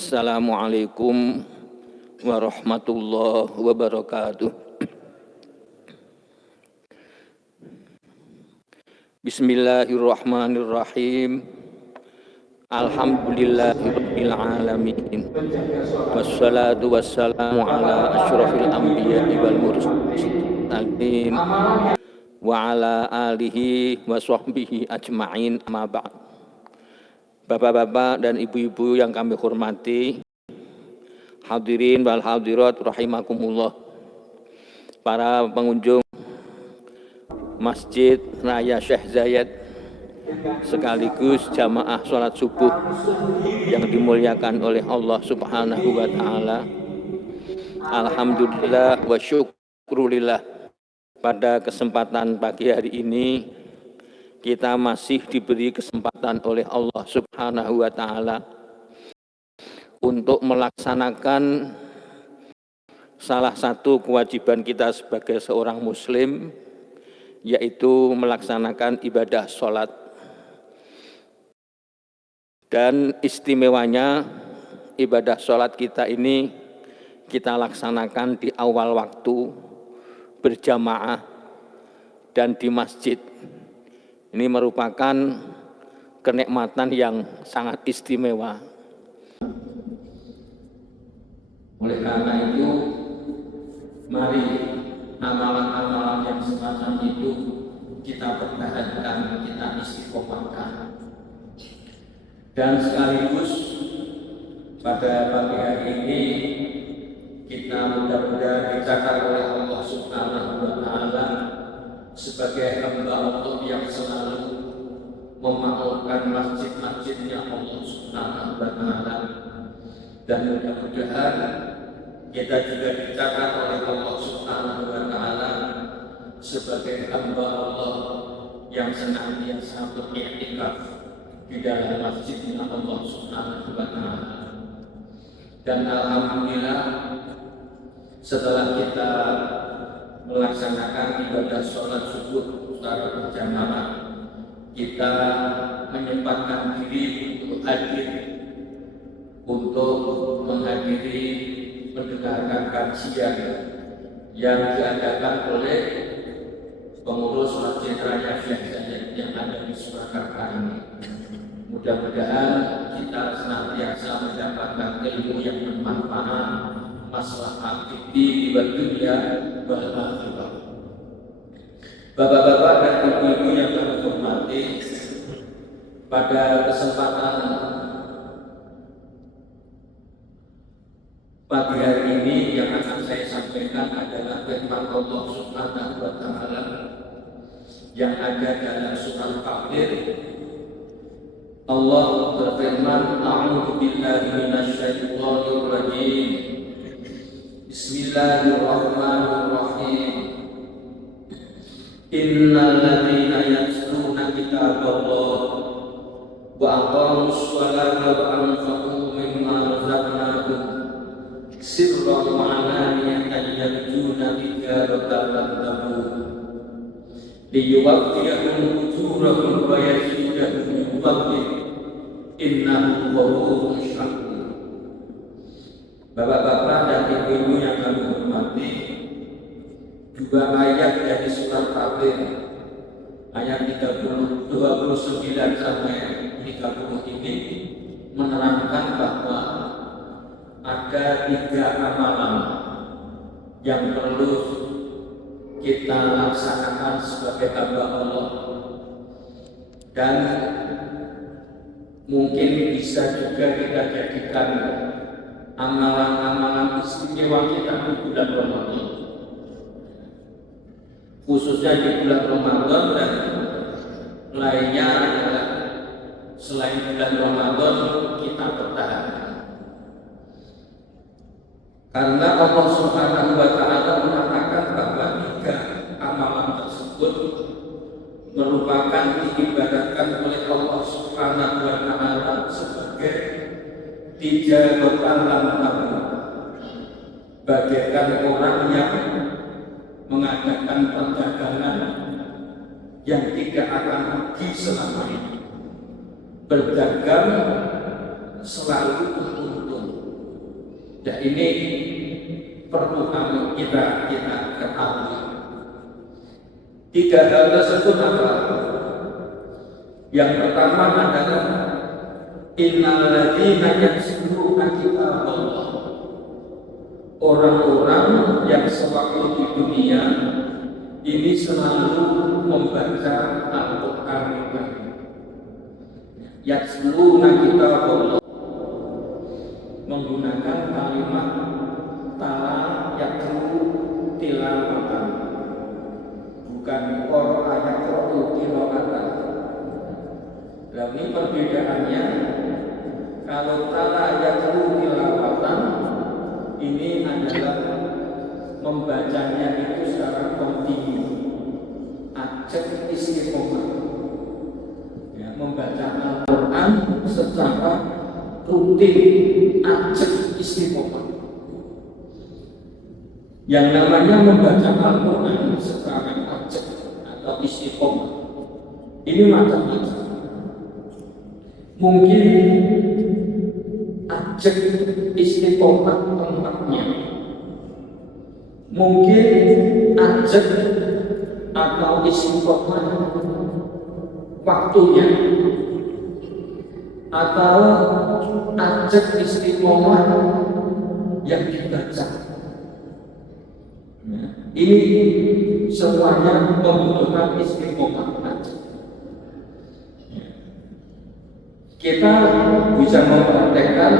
Assalamualaikum warahmatullahi wabarakatuh. Bismillahirrahmanirrahim. Alhamdulillahirabbil alamin. Wassalatu wassalamu ala asyrofil anbiya'i wal mursalin wa ala alihi wa sahbihi ajma'in, amma ba'd. Bapak-bapak dan ibu-ibu yang kami hormati, hadirin wal hadirat rahimakumullah, para pengunjung Masjid Raya Syekh Zayed sekaligus jamaah sholat subuh yang dimuliakan oleh Allah Subhanahu wa Ta'ala. Alhamdulillah wa syukrulillah, pada kesempatan pagi hari ini kita masih diberi kesempatan oleh Allah Subhanahu wa Ta'ala untuk melaksanakan salah satu kewajiban kita sebagai seorang muslim, yaitu melaksanakan ibadah sholat. Dan istimewanya ibadah sholat kita ini kita laksanakan di awal waktu, berjamaah, dan di masjid. Ini merupakan kenikmatan yang sangat istimewa. Oleh karena itu, mari amalan-amalan yang semacam itu kita pertahankan, kita istiqomahkan. Dan sekaligus pada pagi hari ini kita mudah-mudahan dicatat oleh Allah Subhanahu wa Ta'ala sebagai hamba Allah yang selalu memakmurkan masjid-masjidnya Allah Subhanahu wa Ta'ala. Dan mudah-mudahan kita juga dicatat oleh Allah Subhanahu wa Ta'ala sebagai hamba Allah yang senantiasa beriktikaf di dalam masjidnya Allah Subhanahu wa Ta'ala. Dan alhamdulillah, setelah kita melaksanakan ibadah sholat subuh secara berjamaah, kita menyempatkan diri untuk hadir, untuk menghadiri mendengarkan kajian yang diadakan oleh pengurus Masjid Raya Syekh Zayed yang ada di Surakarta ini. Mudah-mudahan kita senantiasa mendapatkan ilmu yang bermanfaat, maslahat di dunia wal akhirah. Bapak-bapak dan ibu-ibu yang kami hormati, pada kesempatan pagi hari ini yang akan saya sampaikan adalah firman Allah Subhanahu wa Ta'ala yang ada dalam surah Fatir. Allah berfirman, A'udzu billahi minasyaitonir rajim. Bismillahirrahmanirrahim. Innal ladzina yatluna kitaballah wa aqamus sholata wa anfaqu mimma razaqnahum sirran wa alaniyatan yarjuna tijaratan lan tabur liyuwaffiyahum ujurahum wa yazidahum min fadlihi innahu ghafurun syakur. Bapak-bapak dan ibu-ibu yang kami hormati, dua ayat dari surat Fatir, ayat 29 sampai 30 ini menerangkan bahwa ada 3 amalan yang perlu kita laksanakan sebagai hamba Allah, dan mungkin bisa juga kita jadikan amalan-amalan istimewa kita di bulan Ramadan, khususnya di bulan Ramadan, dan lainnya adalah selain bulan Ramadan kita pertahankan. Karena Allah Subhanahu wa Ta'ala mengatakan bahwa 3 amalan tersebut merupakan diibadatkan oleh Allah Subhanahu wa Ta'ala sebagai tijaratan lan tabur, bagaikan orang yang mengadakan perdagangan yang tidak akan rugi selama ini. Berdagang selalu untung. Dan ini perlu kita ketahui. 3 hal tersebut adalah yang pertama adalah innal ladzina yatluna kitaballah, orang-orang yang sewaktu di dunia ini selalu membaca Al-Quran. Yatluna kitaballah menggunakan kalimat tala yatlu tilawatan, bukan qara'a yaqra'u tilawatan. Ini perbedaannya. Kalau tala yatlu tilawatan ini adalah membacanya itu secara kontinu, ajak istiqomah, ya, membaca Al-Quran secara rutin, ajak istiqomah. Yang namanya membaca Al-Quran secara ajak atau istiqomah ini macam-macam. Mungkin ajak istiqomah tempatnya, mungkin ajak atau istiqomah waktunya, atau ajak istiqomah yang dibaca. Ini semuanya membutuhkan istiqomah. Kita bisa mempraktekkan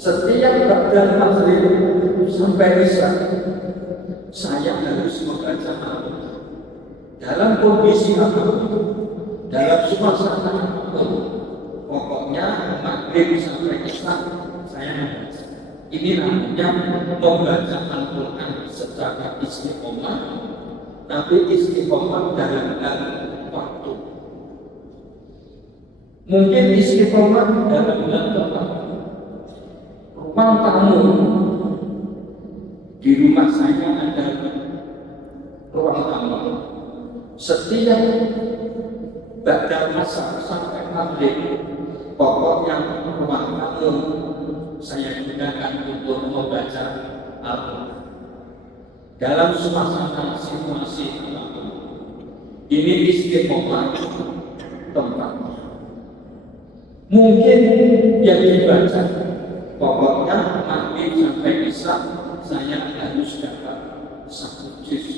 setiap ba'dal maghrib sampai isya saya harus membaca Al-Quran dalam kondisi apapun, dalam suasana apapun. Pokoknya maghrib sampai isya saya membaca. Ini namanya membaca Al-Quran secara istiqomah, tapi istiqomah dalam hal waktu. Mungkin istiqomah dalam hal tempat. Ruang tamu di rumah saya ada ruang tamu. Setiap ba'dal asar sampai maghrib, pokoknya ruang tamu saya gunakan untuk membaca Al-Quran dalam suasana situasi apapun. Ini istiqomah tempatnya. Mungkin yang dibaca pokoknya maghrib sampai isya saya harus dapat 1 juz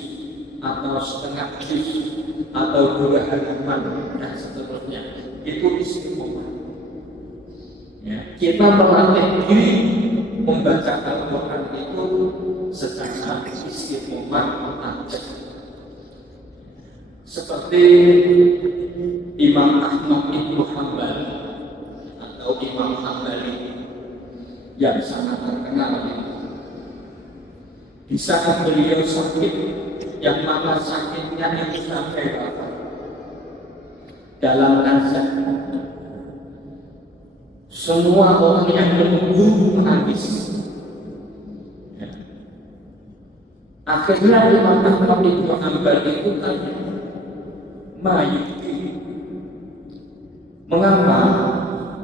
atau setengah juz atau 2 halaman dan seterusnya. Itu istiqomah. Ya, kita melatih diri membaca Al-Quran itu secara istiqomah ajak. Seperti Imam Ahmad Ibnu Hanbal atau Imam Hambali yang sangat terkenal. Di saat beliau sakit, yang mana sakitnya itu sampai wafat, dalam azab semua orang yang menunggu menangis. Akhirnya Imam Ahmad Ibnu Hanbal itu tanya, "Mayuki, mengapa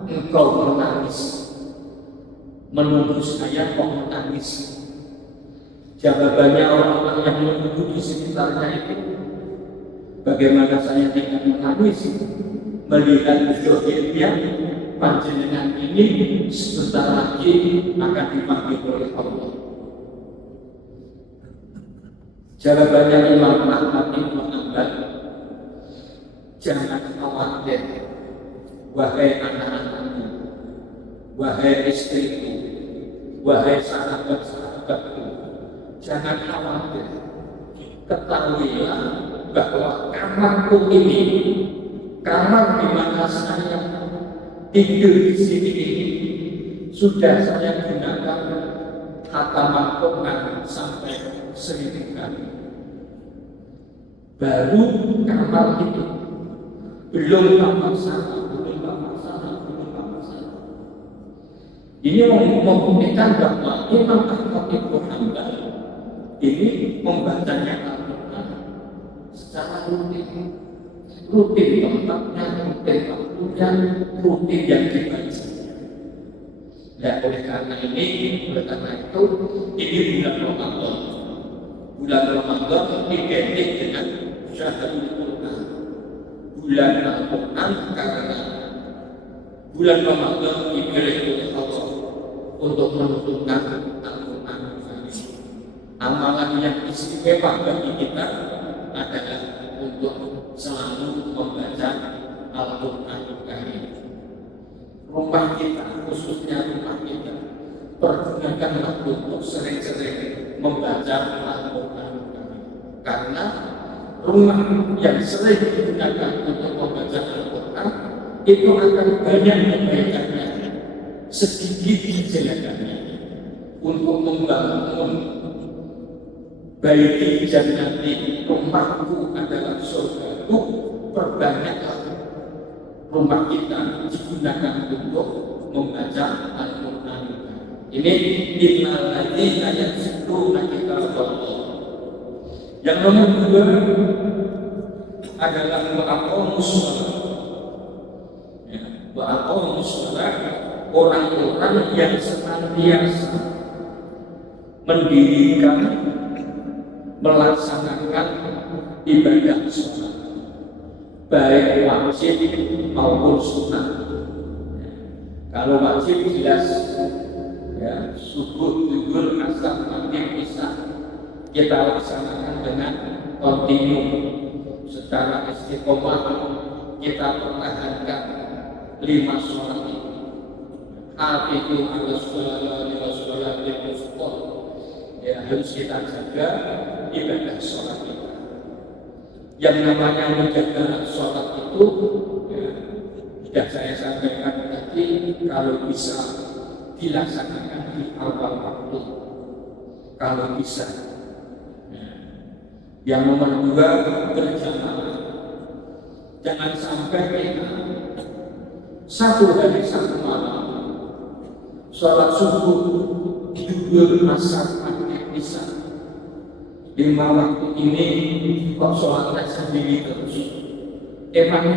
engkau menangis? Menunggu saya kok menangis?" Jawabannya orang-orang yang menunggu di sekitarnya itu, "Bagaimana saya tidak menangis melihat zahirnya panjenengan ini sebentar lagi akan dipanggil oleh Allah." Jawabannya Imam Ahmad Ibnu Hanbal, "Jangan khawatir, wahai anak-anakku, wahai istriku, wahai sahabat-sahabatku, jangan khawatir. Ketahuilah bahwa kamarku ini, kamar di mana saya tidur di sini ini, sudah saya gunakan khataman Quran sampai 1000 kali. Baru kamar itu, belum kamar sana, belum kamar sana, belum kamar sana." Ini membuktikan bahwa Imam Ahmad Ibnu Hanbal ini membacanya Al-Quran secara rutin. Rutin tempatnya, rutin waktunya, rutin yang dibaca. Ya, oleh karena itu ini bulan Ramadan. Bulan Ramadan identik dengan syahrul Quran. Bulan Al-Quran karena bulan Ramadan dipilih oleh Allah untuk menentukan Al-Quran. Amalan yang istimewa bagi kita adalah untuk selalu membaca Al-Quran. Rumah kita, khususnya rumah kita, pergunakanlah untuk sering-sering membaca Al-Quran. Karena rumah yang sering digunakan untuk membaca Al-Quran itu akan banyak kebaikannya, sedikit kejelekannya. Untuk membangun baiti jannati, rumahku adalah surgaku, perbanyaklah rumah kita digunakan untuk membaca Al-Quran. Ini innal ladzina yatluna kitaballah. Yang nomor 2 adalah wa'aqamus shalah. Wa'aqamus shalah, orang-orang yang senantiasa mendirikan, melaksanakan ibadah sholat, baik wajib maupun sunnah. Kalau wajib jelas, ya, subuh, zuhur, asar, maghrib, isya kita laksanakan dengan kontinu secara istiqomah. Kita pertahankan 5 sholat itu. Hafizu 'ala sholati wa sholatil wusta. Ya, harus kita jaga ibadah sholat kita. Yang namanya menjaga sholat itu, ya, sudah saya sampaikan tadi, kalau bisa dilaksanakan di awal waktu, kalau bisa. Ya. Yang nomor 2, berjamaah. Jangan sampai kita satu hari satu malam sholat subuh, zuhur, asar, maghrib, isya, 5 waktu ini kok sholatnya sendiri terus. Emang.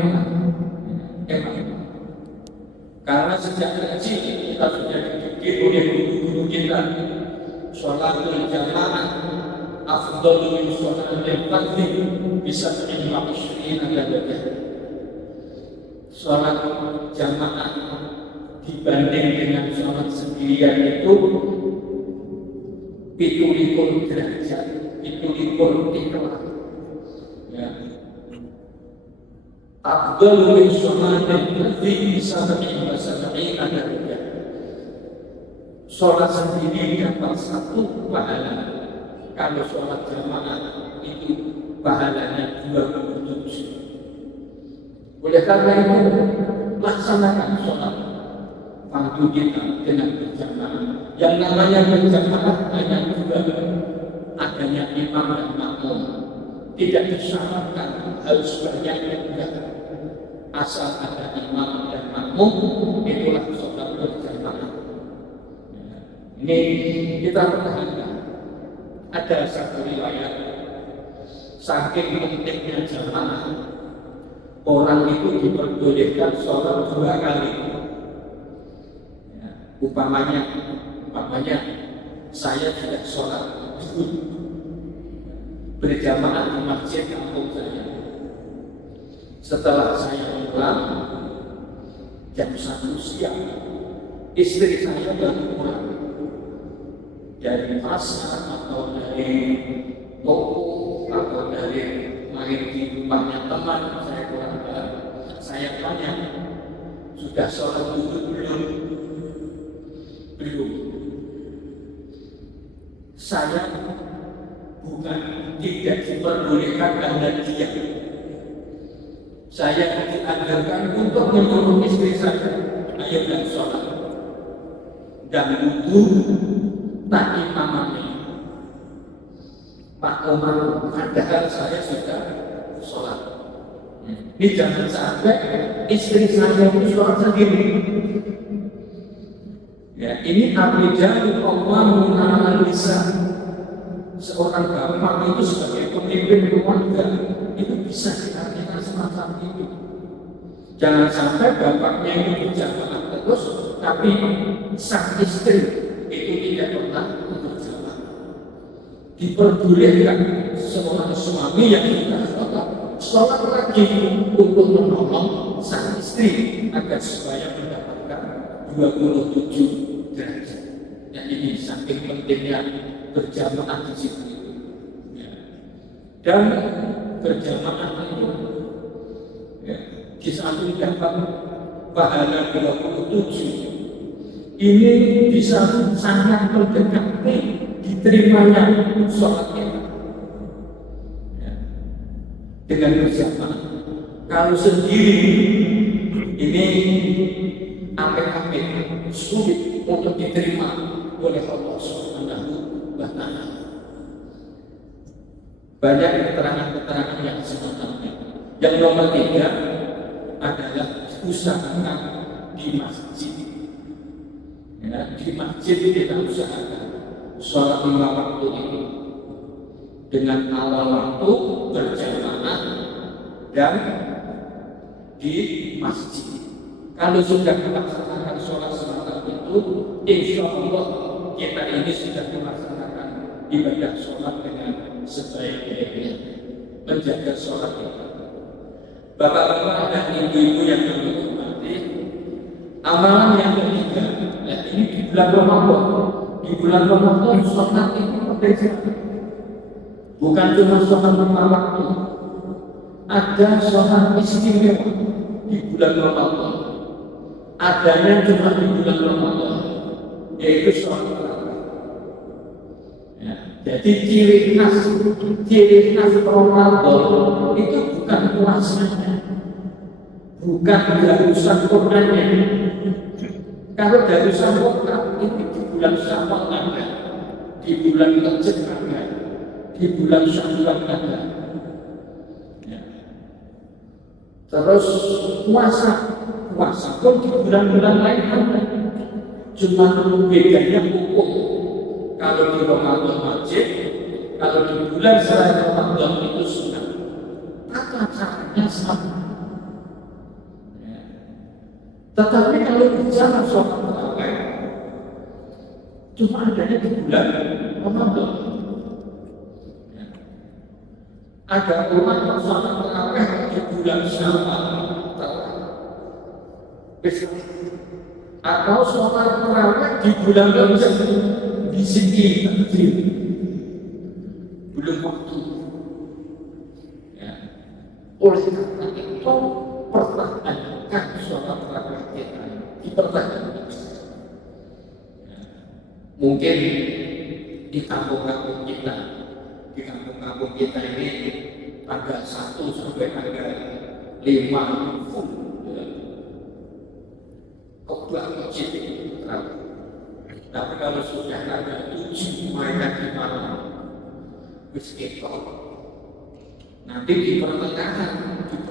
Karena sejak kecil kita sudah dididik oleh guru-guru kita, sholatul jamaah afdalu min sholatil fardhi bisa terima usyirin darajat. Sholat jamaah dibanding dengan sholat sendirian itu 17 derajat, 17 tingkat. Ya. Afdalu min sholatil fardhi bisa terima darajat. Sholat sendiri dapat 1 pahala. Kalau sholat jamaah itu pahalanya 27. Oleh karena itu, laksanakan sholat fardu kita dengan berjamaah. Yang namanya berjamaah hanya 2, adanya imam dan makmum. Tidak disyaratkan harus banyak yang enggak. Asal ada imam dan makmum, itulah sholat berjamaah. Ini kita pertahankan. Ada satu riwayat, saking pentingnya jamaah, orang itu diperbolehkan sholat 2 kali. Ya, umpamanya saya tidak sholat berjamaah di masjid kampung saya. Setelah saya pulang jam 1 siang, istri saya baru pulang dari pasar atau dari toko atau dari main di rumahnya teman. Saya pulang, saya tanya, sudah sholat dulu belum? Belum. Saya bukan tidak diperbolehkan karena dia. Saya diajarkan untuk menyuruh istri saya, ayo dan sholat dan wudu tak imamnya Pak Umar, padahal saya sudah sholat. Ini jangan sampai istri saya itu sholat sendiri. Ya, ini ablijalul Allahu ala lisan. Seorang bapak itu sebagai pemimpin keluarga itu bisa diartikan semacam itu. Jangan sampai bapaknya itu berjamaah terus, tapi sang istri itu tidak pernah berjamaah. Diperbolehkan seorang suami yang sudah sholat lagi untuk menolong sang istri agar supaya mendapatkan 27 derajat. Ya, ini saking pentingnya berjamaah di situ. Ya. Dan berjamaah itu ya, di samping dapat pahala 27, ini bisa sangat mendekati diterimanya sholat kita ya, dengan berjamaah. Kalau sendiri ini amit-amit sulit untuk diterima oleh Allah Subhanahu wa Ta'ala. Banyak keterangan-keterangan yang semacamnya. Yang nomor 3 adalah usahakan di masjid. Ya, di masjid kita usahakan sholat 5 waktu ini dengan awal waktu berjamaah dan di masjid. Kalau sudah melaksanakan sholat semacam itu, insya Allah kita ini sudah melaksanakan ibadah sholat dengan sebaik-baiknya, menjaga sholat kita. Bapak-bapak dan ibu-ibu yang kami hormati, amalan yang ketiga, ya, ini di bulan Ramadan. Di bulan Ramadan sholat itu berbeda. Bukan cuma sholat 5 waktu, ada sholat istimewa di bulan Ramadan. Adanya cuma di bulan Ramadan, yaitu sholat tarawih. Ya, jadi ciri khas Ramadan itu bukan puasanya, bukan darusan Qur'annya. Kalau darusan Qur'an itu di bulan Syawal ada, di bulan Rajab ada, di bulan Syawal ada. Ya. Terus puasa pun di bulan-bulan lain ada. Cuma bedanya hukum. Kalau di Ramadan wajib, kalau di bulan selain Ramadan itu sunnah. Tata caranya sama. Ya. Tetapi kalau bicara sholat tarawih, cuma adanya di bulan Ramadan. Ya. Ada orang yang sholat tarawih di bulan Syawal. Atau sholat tarawih di bulan Rajab di sini belum waktu. Ya. Oleh karena itu pertahankan sholat tarawih kita, dipertahankan. Ya. Mungkin di kampung-kampung kita ini tanggal 1 sampai tanggal 5 full. Wajib itu tapi kalau sudah ada 7 mereka di malam bisketo nanti di pertengahan itu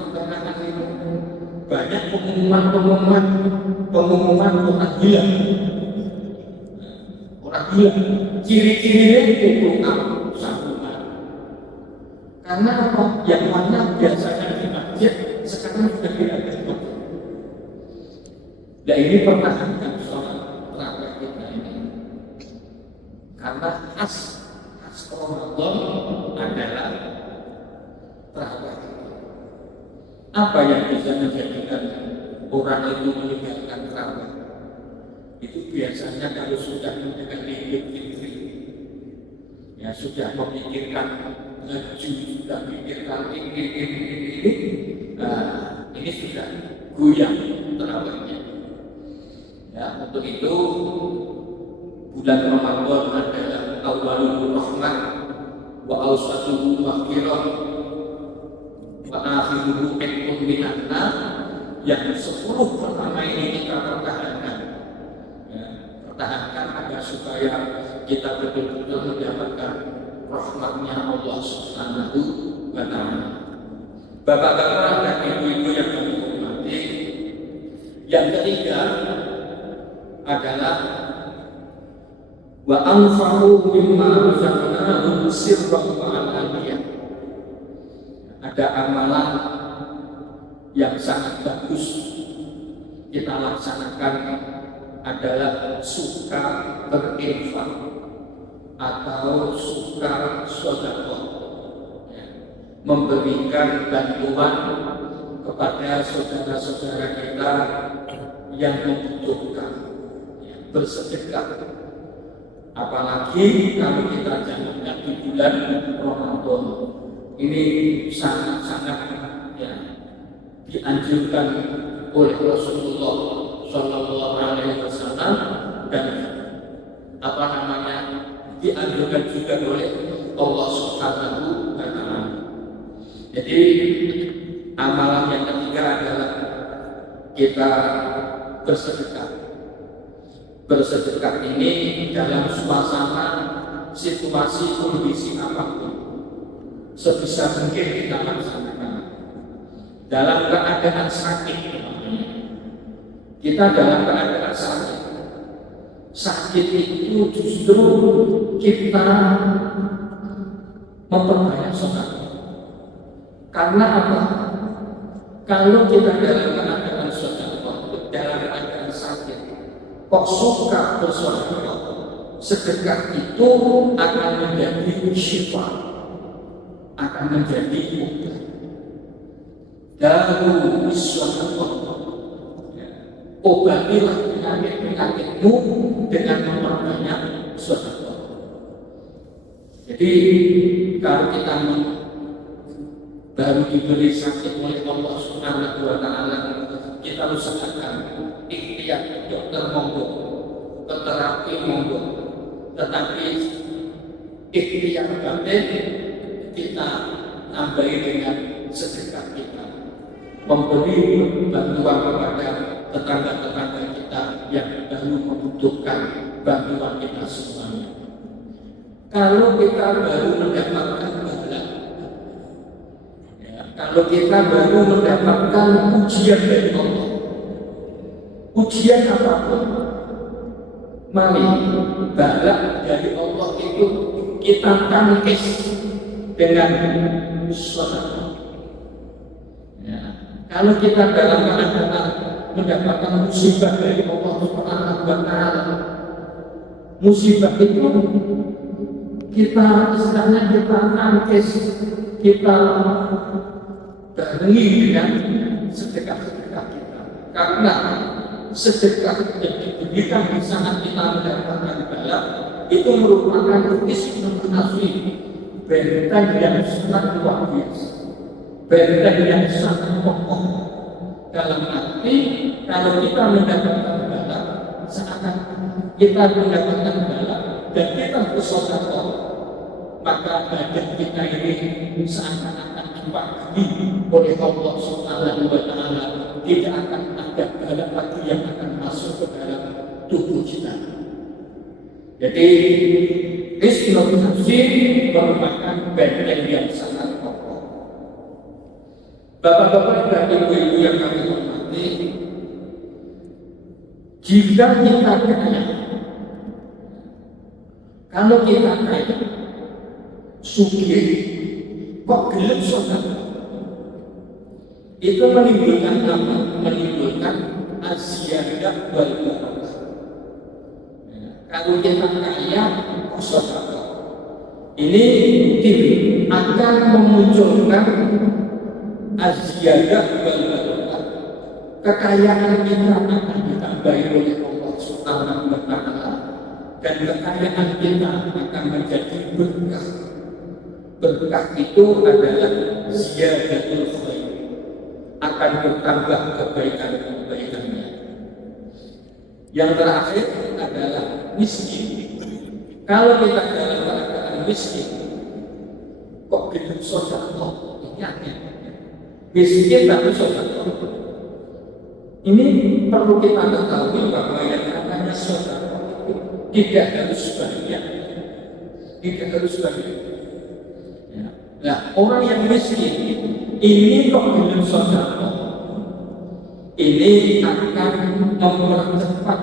banyak pengumuman orang hilang ciri-cirinya itu sambungan karena apa? Yang mana biasanya di masjid sekarang sudah tidak ada. Nah ini pertahankan sholat tarawih kita ini karena khas Ramadan adalah tarawih. Apa yang bisa menjadikan orang itu meninggalkan tarawih? Itu biasanya kalau sudah mendekati Idul Fitri, ya sudah memikirkan baju, sudah memikirkan ini, nah ini sudah goyang tarawihnya. Ya, untuk itu bulan Ramadan adalah awalul rahmah wa awsatuhu maghfirah wa akhiruhu itqun minan nar. Yang 10 pertama ini kita pertahankan. Ya, pertahankan agar supaya kita betul-betul mendapatkan rahmatnya Allah Subhanahu wa Ta'ala. Bapak-bapak dan ibu-ibu yang kami hormati, yang ketiga adalah wa anfa'u mimma razaqnahum sirran wa alaniyah. Ada amalan yang sangat bagus kita laksanakan adalah suka berinfak atau suka sedekah, ya, memberikan bantuan kepada saudara-saudara kita yang membutuhkan, ya, bersedekah. Apalagi kalau kita jalankan di bulan Ramadan, ini sangat-sangat, ya, dianjurkan oleh Rasulullah Shallallahu Alaihi Wasallam dan dianjurkan juga oleh Allah Subhanahu wa Ta'ala. Jadi amalan yang ketiga adalah kita bersedekah. Bersedekah ini dalam suasana situasi kondisi apapun sebisa mungkin kita laksanakan. Dalam keadaan sakit, kita dalam keadaan sakit itu justru kita memperbanyak sedekah. Karena apa? Kalau kita dalam keadaan sedekah, dalam keadaan sakit, kok suka bersedekah, sedekah itu akan menjadi syifa, akan menjadi obat. Daru biswadaqah, obatilah penyakit-penyakitmu dengan memperbanyak sedekah. Jadi kalau kita baru diberi sakit oleh Allah Subhanahu wa Ta'ala, kita usahakan ikhtiar dokter monggo, ke terapi monggo, tetapi ikhtiar batin kita tambahi dengan sedekah kita, memberi bantuan kepada tetangga-tetangga kita yang baru membutuhkan bantuan kita semuanya. Kalau kita baru mendapatkan bala, ya, kalau kita baru mendapatkan ujian dari Allah, ujian apapun, mari bala dari Allah itu kita tangkis dengan sedekah. Ya, kalau kita dalam keadaan mendapatkan musibah dari Allah Subhanahu wa Ta'ala, musibah itu kita istilahnya kita tangkis, kita barengi dengan sedekah-sedekah kita. Karena sedekah yang diberikan di saat kita mendapatkan bala itu merupakan istimulasi, benteng yang sangat luar biasa, benteng yang sangat kokoh. Dalam arti kalau kita mendapatkan bala, seakan kita mendapatkan bala dan kita bersedekah, maka badan kita ini seakan-akan dipagari oleh Allah Subhanahu wa Ta'ala. Tidak akan ada bala lagi yang akan masuk ke dalam tubuh kita. Jadi istimulasi merupakan benteng yang sangat kokoh. Bapak-bapak dan ibu-ibu yang kami hormati, jika kita kaya, kalau kita kaya, sugih, kok gelap sedekah, itu menimbulkan apa? Menimbulkan aziyadah wal barakah. Kalau kita kaya, kok sedekah, ini akan memunculkan aziyadah wal barakah. Kekayaan kita akan ditambahi oleh Allah Subhanahu wa Ta'ala dan kekayaan kita akan menjadi berkah. Berkah itu adalah ziyadatul khair, akan bertambah kebaikan-kebaikannya. Yang terakhir adalah miskin. Kalau kita dalam keadaan miskin, kok belum sedekah? Miskin tapi sedekah. Ini perlu kita ketahui bahwa yang namanya sedekah tidak harus banyak, tidak harus banyak. Ya. Nah, orang yang miskin ini kok belum sedekah, ini akan mempercepat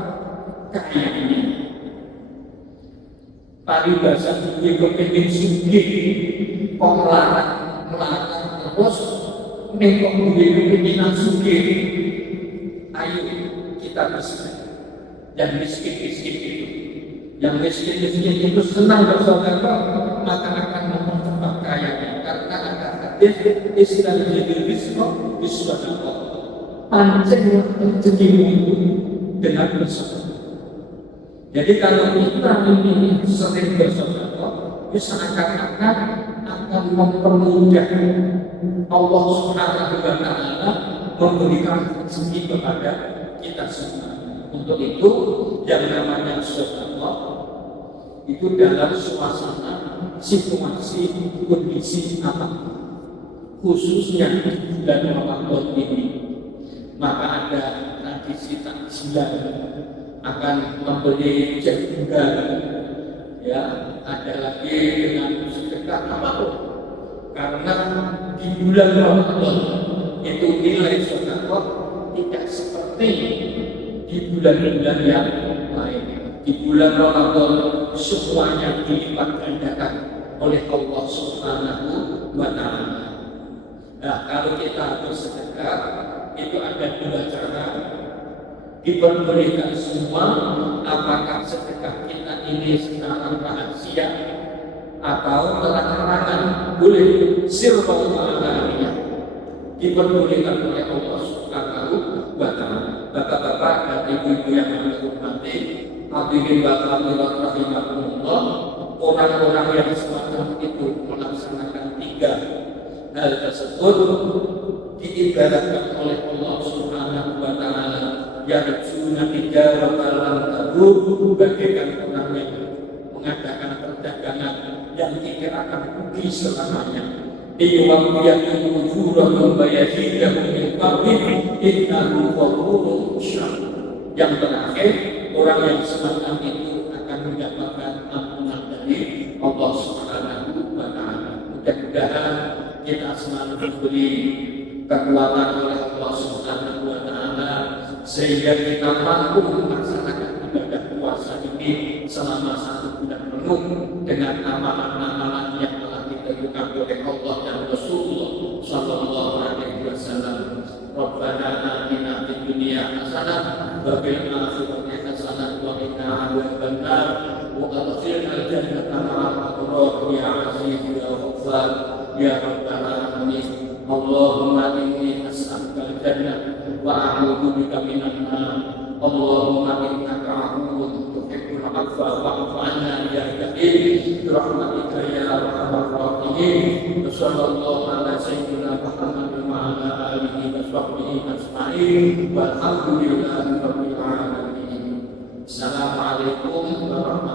kekayaannya. Paribasa duwe kepengin sugih kok melarang terus ning kok duwe kepinginan sugih. Ayo kita bersedekah. yang miskin-miskin itu. Yang miskin-miskin itu senang bersedekah, maka akan mempercepat kayanya. Karena ada hadis istilah rizqo biswadaqah. Pancing rezekimu itu dengan bersedekah. Jadi kalau kita ini sering bersedekah, bisa akan mempermudah Allah Subhanahu wa Ta'ala memberikan rezeki kepada kita semua. Untuk itu yang namanya sedekah itu dalam suasana situasi kondisi apa, khususnya di bulan Ramadan ini, maka ada tradisi takjilan akan membeli jagung, ya, ada lagi dengan sedekah apapun, karena di bulan Ramadan itu nilai sedekah tidak seperti di bulan-bulan yang lain. Di bulan Ramadan semuanya dilipat gandakan oleh Allah Subhanahu wa Ta'ala. Nah, kalau kita bersedekah itu ada dua cara. Diperbolehkan semua, apakah sedekah kita ini secara rahasia atau terang-terangan, boleh sirrul alaniah, diperbolehkan oleh Allah Subhanahu wa Ta'ala. Bapak-bapak dan ibu-ibu yang kami hormati, hadirin wa hadirat rahimakumullah, orang-orang yang semacam itu melaksanakan tiga hal tersebut diibaratkan oleh Allah Subhanahu wa Ta'ala, yarjuna tijaratan lan tabur, bagaikan orang yang mengadakan perdagangan yang tidak akan rugi selamanya. Iwamiyatu ujurahum bayazidahum min fadlih innahu ghafurun syakur. Yang terakhir, orang yang semacam itu akan mendapatkan ampunan dari Allah Subhanahu wa Ta'ala. Mudah-mudahan kita selalu diberi kekuatan oleh Allah Subhanahu wa Ta'ala sehingga kita mampu melaksanakan ibadah puasa ini selama 1 bulan penuh dengan amalan-amalan yang telah ditentukan oleh Allah dan Rasulullah sallallahu alaihi wasallam. Rabbana atina fid dunya hasanah wa fil akhirati hasanah wa qina adzabannar wa adkhilna jannata ma'al abrar ya aziz ya ghaffar ya rabbal alamin. Allahumma inni as'aluka al-jannah wa a'udzu bika minan nar. Allahumma innaka 'afuwwun tuhibbul 'afwa fa'fu 'anna ya karim bi rahmatika ya arhamar rahimin. Sallallahu ala sayyidina Muhammad wa ala alihi wa sahbihi ajma'in walhamdulillahi rabbil alamin. Assalamualaikum warahmatullahi wabarakatuh.